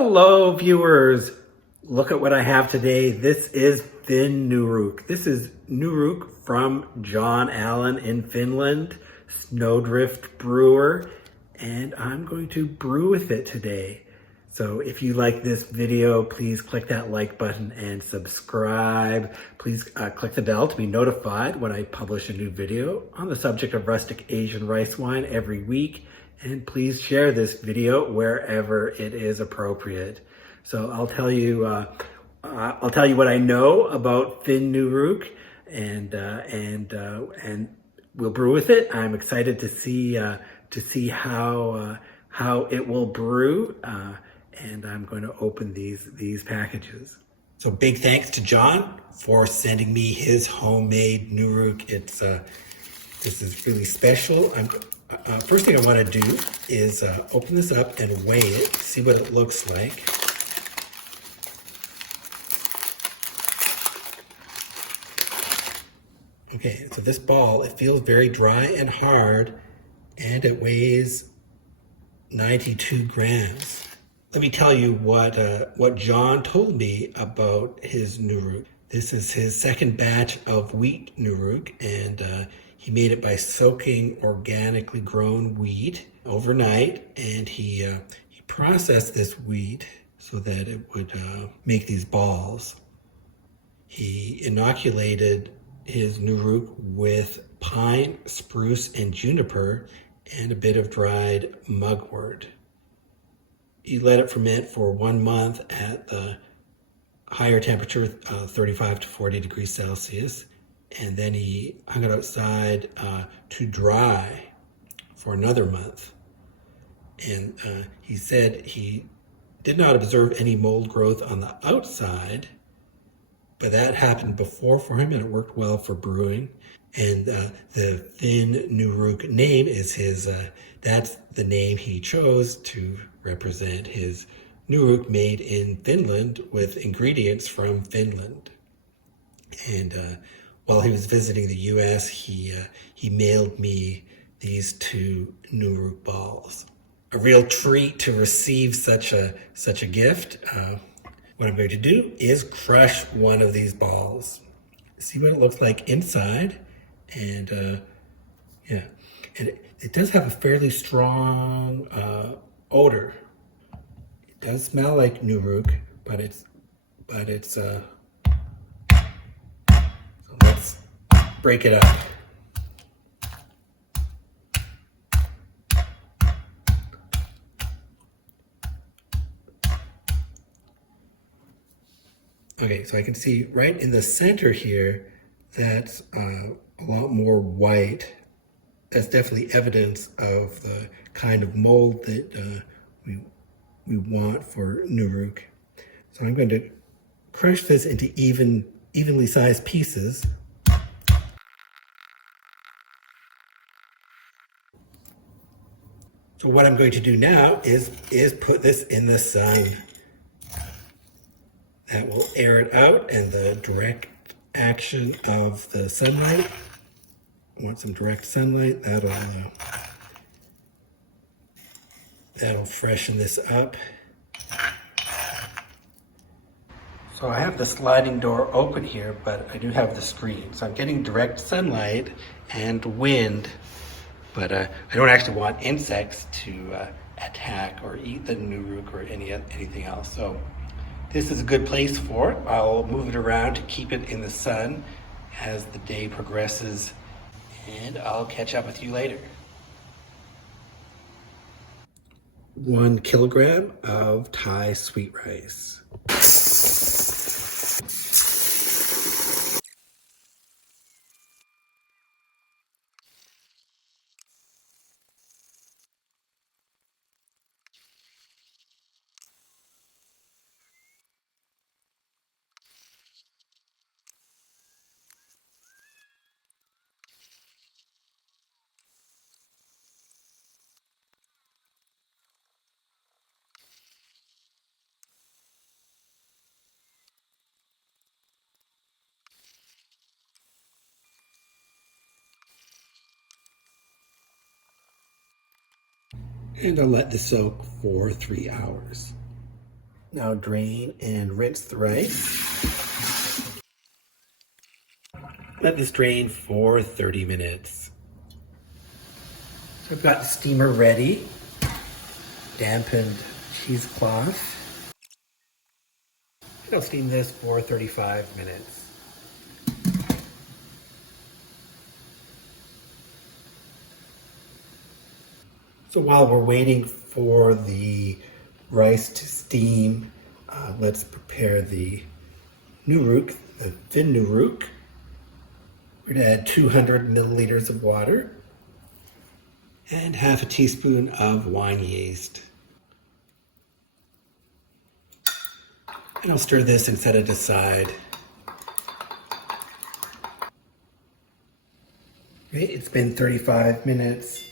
Hello viewers, look at what I have today. This is FINNURUK. This is nuruk from John Allen in Finland, snowdrift brewer, and I'm going to brew with it today. So if you like this video, please click that like button and subscribe. Please click the bell to be notified when I publish a new video on the subject of rustic Asian rice wine every week. And please share this video wherever it is appropriate. So I'll tell you what I know about FINNURUK, and we'll brew with it. I'm excited to see how it will brew, and I'm going to open these packages. So big thanks to John for sending me his homemade nuruk. This is really special. First thing I want to do is open this up and weigh it, see what it looks like. Okay, so this ball, it feels very dry and hard, and it weighs 92 grams. Let me tell you what John told me about his nuruk. This is his second batch of wheat nuruk, and he made it by soaking organically grown wheat overnight, and he processed this wheat so that it would make these balls. He inoculated his nuruk with pine, spruce, and juniper, and a bit of dried mugwort. He let it ferment for 1 month at the higher temperature, 35 to 40 degrees Celsius. And then he hung it outside to dry for another month. And he said he did not observe any mold growth on the outside, but that happened before for him, and it worked well for brewing. And the FINNURUK name is that's the name he chose to represent his nuruk made in Finland with ingredients from Finland. And while he was visiting the U.S., he mailed me these 2 nuruk balls. A real treat to receive such a gift. What I'm going to do is crush one of these balls. See what it looks like inside, and yeah, and it does have a fairly strong odor. It does smell like nuruk, but it's so let's break it up. Okay, so I can see right in the center here, that's a lot more white. That's definitely evidence of the kind of mold that we want for nuruk. So I'm going to crush this into evenly sized pieces. So what I'm going to do now is put this in the sun. That will air it out, and the direct action of the sunlight. I want some direct sunlight. That'll freshen this up. So I have the sliding door open here, but I do have the screen. So I'm getting direct sunlight and wind, but I don't actually want insects to attack or eat the nuruk or anything else. So this is a good place for it. I'll move it around to keep it in the sun as the day progresses, and I'll catch up with you later. 1 kilogram of Thai sweet rice. And I'll let this soak for 3 hours. Now drain and rinse the rice. Let this drain for 30 minutes. So I've got the steamer ready. Dampened cheesecloth. And I'll steam this for 35 minutes. So while we're waiting for the rice to steam, let's prepare the nuruk, the FINNURUK. We're going to add 200 milliliters of water and half a teaspoon of wine yeast. And I'll stir this and set it aside. Okay, it's been 35 minutes.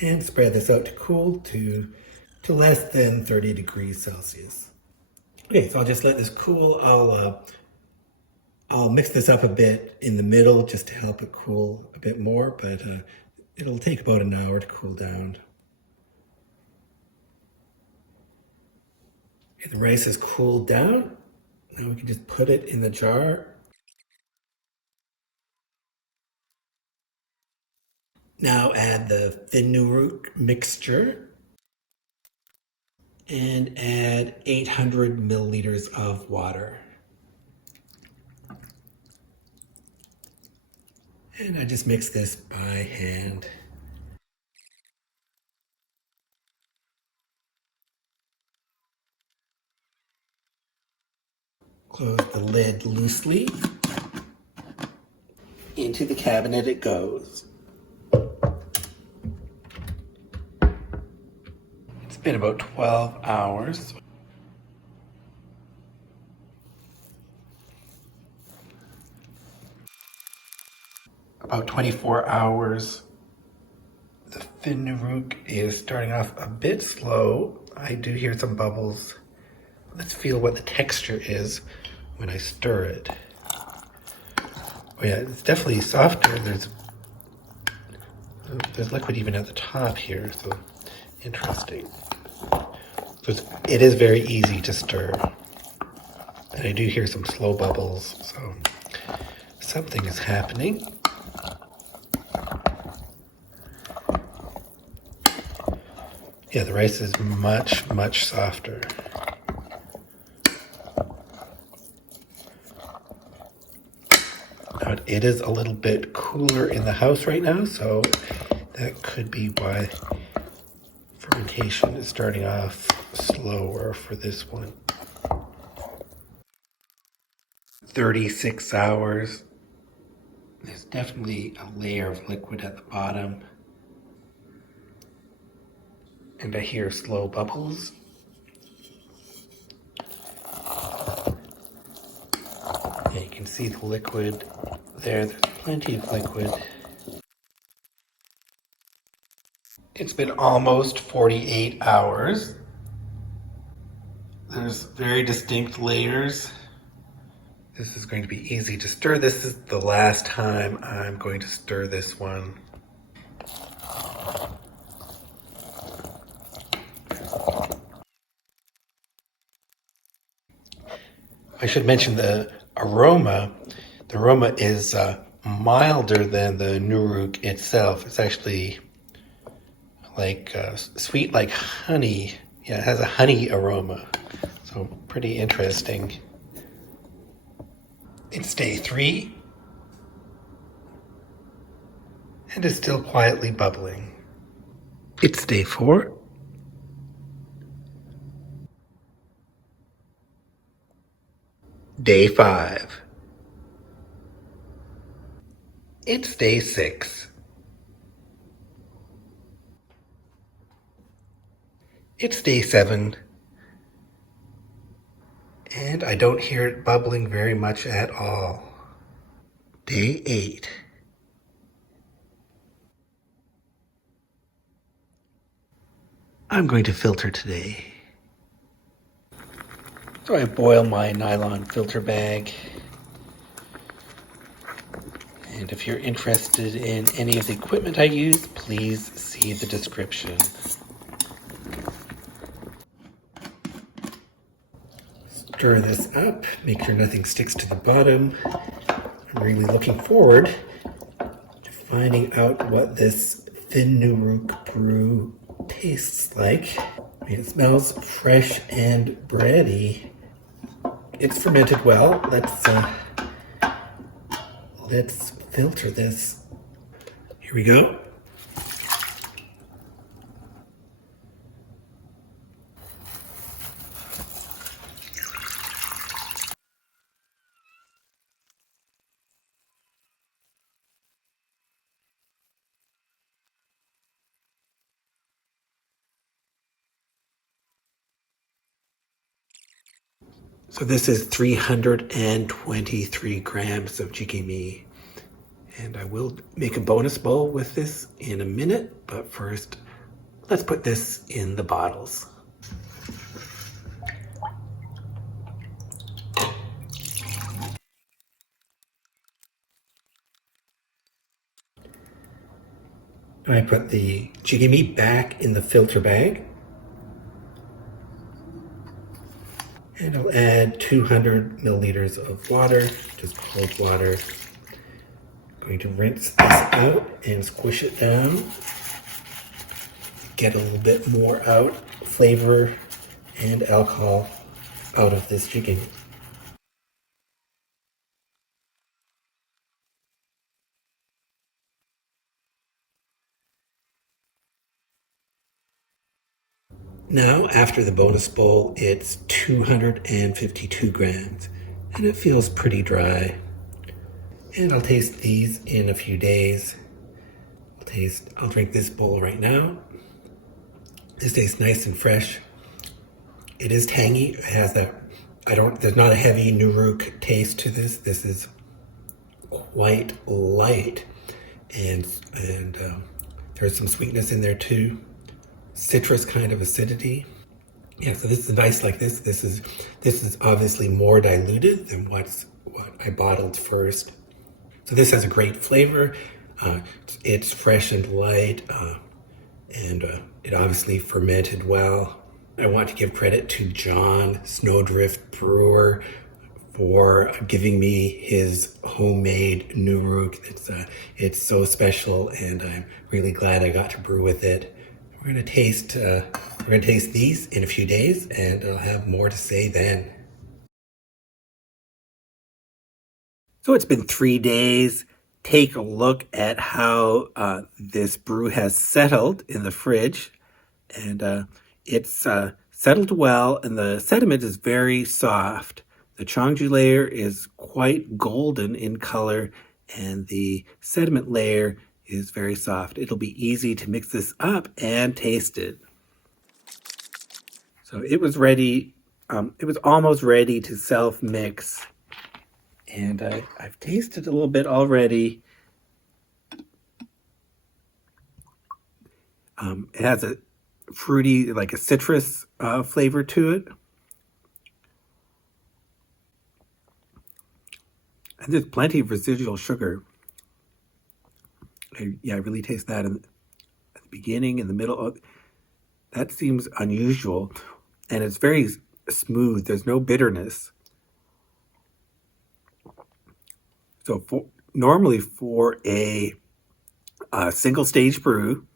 And spread this out to cool to less than 30 degrees Celsius. Okay, so I'll just let this cool. I'll mix this up a bit in the middle just to help it cool a bit more, but it'll take about an hour to cool down. Okay, the rice is cooled down. Now we can just put it in the jar. Now add the FINNURUK mixture and add 800 milliliters of water. And I just mix this by hand. Close the lid loosely. Into the cabinet it goes. It's been about 12 hours. About 24 hours. The FINNURUK is starting off a bit slow. I do hear some bubbles. Let's feel what the texture is when I stir it. Oh yeah, it's definitely softer. There's liquid even at the top here, so interesting. So it is very easy to stir. And I do hear some slow bubbles, so something is happening. Yeah, the rice is much, much softer. Now it is a little bit cooler in the house right now, so that could be why fermentation is starting off slower for this one. 36 hours. There's definitely a layer of liquid at the bottom. And I hear slow bubbles. Yeah, you can see the liquid there. There's plenty of liquid. It's been almost 48 hours. There's very distinct layers. This is going to be easy to stir. This is the last time I'm going to stir this one. I should mention the aroma. The aroma is milder than the nuruk itself. It's actually like sweet like honey. Yeah, it has a honey aroma. So pretty interesting. It's day 3. And it's still quietly bubbling. It's day 4. Day 5. It's day 6. It's day 7. And I don't hear it bubbling very much at all. Day 8. I'm going to filter today. So I boil my nylon filter bag. And if you're interested in any of the equipment I use, please see the description. Stir this up, make sure nothing sticks to the bottom. I'm really looking forward to finding out what this FINNURUK brew tastes like. I mean, it smells fresh and bready. It's fermented well. Let's filter this. Here we go. So this is 323 grams of jjigae. And I will make a bonus bowl with this in a minute, but first, let's put this in the bottles. I put the jjigae back in the filter bag. And I'll add 200 milliliters of water, just cold water. I'm going to rinse this out and squish it down. Get a little bit more out, flavor and alcohol out of this jjigae. Now, after the bonus bowl, it's 252 grams, and it feels pretty dry. And I'll taste these in a few days. I'll drink this bowl right now. This tastes nice and fresh. It is tangy. It has that, there's not a heavy nuruk taste to this. This is quite light, and there's some sweetness in there too. Citrus kind of acidity. Yeah, so this is nice like this. This is obviously more diluted than what I bottled first. So this has a great flavor. It's fresh and light, and it obviously fermented well. I want to give credit to John Snowdrift Brewer for giving me his homemade nuruk. It's so special, and I'm really glad I got to brew with it. We're gonna taste these in a few days, and I'll have more to say then. So it's been 3 days. Take a look at how this brew has settled in the fridge, and it's settled well, and the sediment is very soft. The chongju layer is quite golden in color, and the sediment layer is very soft. It'll be easy to mix this up and taste it. So it was ready. It was almost ready to self-mix, and I've tasted a little bit already. It has a fruity, like a citrus flavor to it. And there's plenty of residual sugar. I really taste that at the beginning, in the middle. That seems unusual. And it's very smooth. There's no bitterness. So normally for a single stage brew,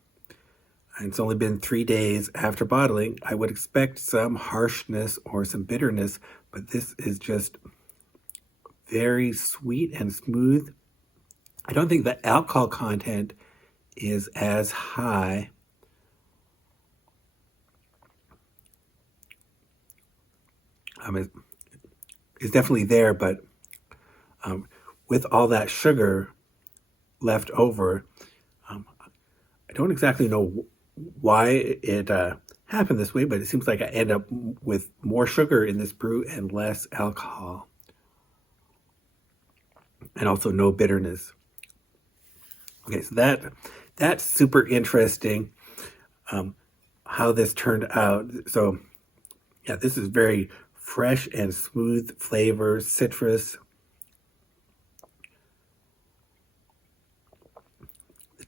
and it's only been 3 days after bottling, I would expect some harshness or some bitterness, but this is just very sweet and smooth. I don't think the alcohol content is as high. It's definitely there, but with all that sugar left over, I don't exactly know why it happened this way, but it seems like I end up with more sugar in this brew and less alcohol, and also no bitterness. Okay, so that's super interesting, how this turned out. So yeah, this is very fresh and smooth flavors, citrus.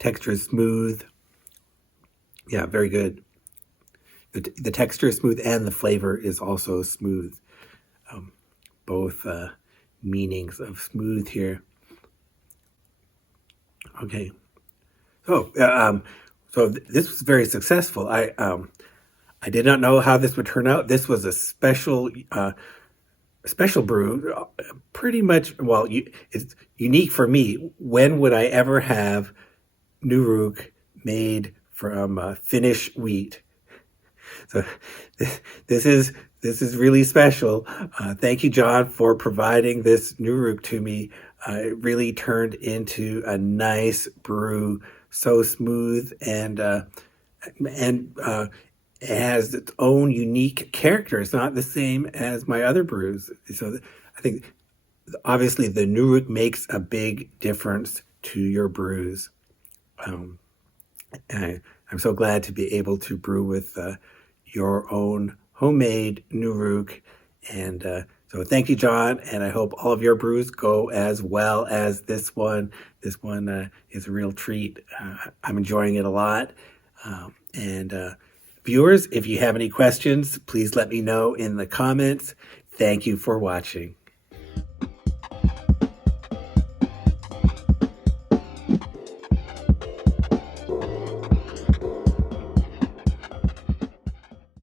texture is smooth. Yeah, very good. The texture is smooth and the flavor is also smooth. Both meanings of smooth here. Okay. So this was very successful. I did not know how this would turn out. This was a special brew, pretty much. Well, it's unique for me. When would I ever have nuruk made from Finnish wheat? So this is really special. Thank you, John, for providing this nuruk to me. It really turned into a nice brew, so smooth and it has its own unique character. It's not the same as my other brews. So I think obviously the nuruk makes a big difference to your brews. I'm so glad to be able to brew with your own homemade nuruk. And so thank you, John. And I hope all of your brews go as well as this one. This one is a real treat. I'm enjoying it a lot. Viewers, if you have any questions, please let me know in the comments. Thank you for watching.